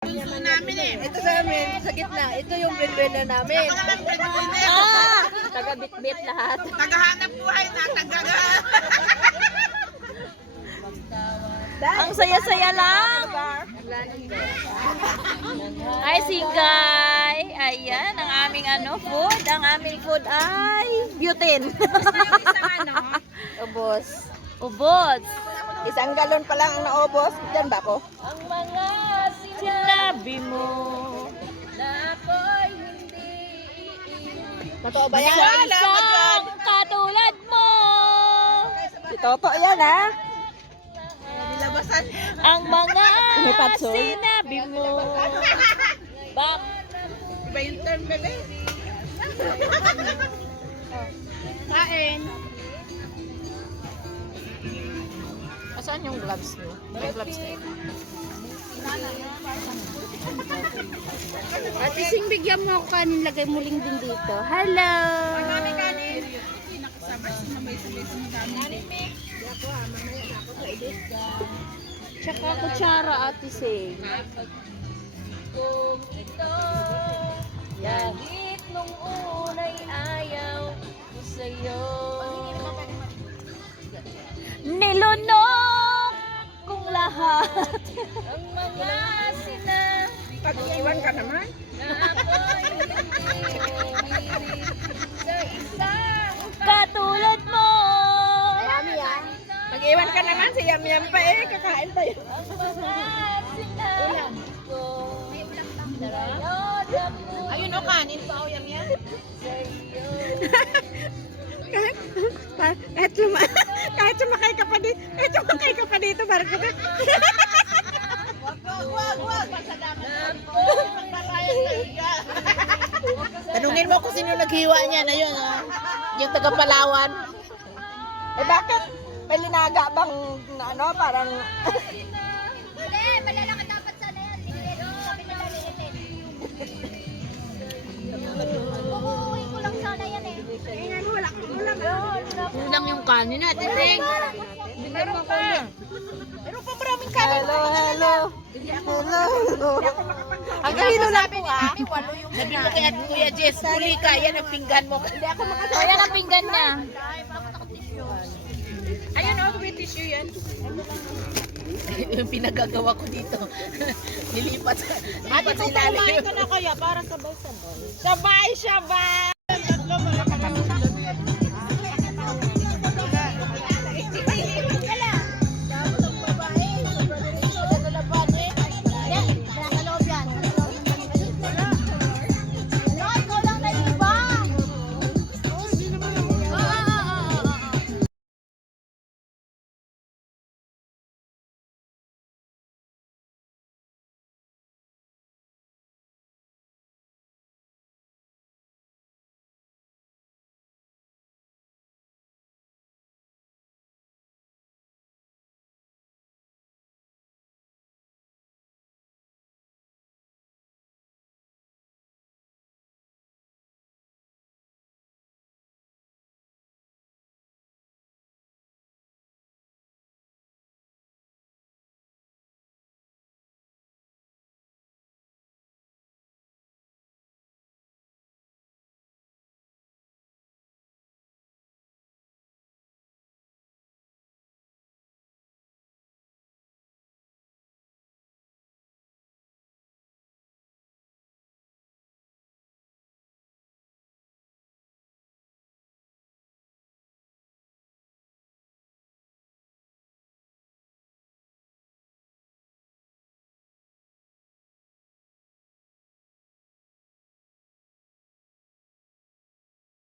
Bunso namin eh. Ito sa amin, sa gitna. Ito yung breadwinner namin. Ako naman breadwinner. Taga-bit-bit lahat. Tagahanap buhay na Ang saya-saya lang. Ay, Singgay. Ayan, ang aming food. Ang aming food ay butane. Ubos. Ubos. Isang galon pa lang ang naubos. Diyan ba ako? Ang mga sinabi mo na ako'y hindi Totoo ba yan? isang katulad mo. Totoo yan, ha? Nilabasan. Ang mga Patsol. sinabi mo. Bam. Iba yung term, bebe. Kain. Saan yung gloves mo? May gloves kayo. Ate Sing, bigyan mo ako kanin. Lagay mo din dito. Hello. Marami kanin. Nakasabay, sinabay-sabay sa madami. Tsaka kutsara, Ate Sing. Kung ito, kahit nung unay ayaw ko sa'yo. Nilunok kong lahat ang mga sinabi Pag-iwan ka naman. na ako'y hindi sa isang katulad mo. Marami, ha? Pag-iwan ka naman, si Yam pa eh. Kakain pa yun. Ang mga sinabi ko narayod ako Ayun o, kanin pa o Yam. sa'yo. Kahit sumakay ka pa dito. Kahit sumakay ka pa dito, Marco. Wag. Tanungin mo kung sino naghiwa niya na yun. Yung taga Palawan. Eh bakit? May linaga bang ano, parang... Hindi, malalaki dapat sana yan. Liit. Sabi nila liitin. Uuwi ko lang sana yan eh. Kulang yung kanin natin, Ting. Meron pa. Meron pa maraming kanin. Hello. Ang kilo lang po, ah. Sabi mo kay Kuya Jess, huli ka, yan ang pinggan mo. Ayan ang pinggan niya. Ayun o, may tissue yan. Yung pinagagawa ko dito. Nilipat sa ilalim. ka na kaya para sabay-sabay. Sabay!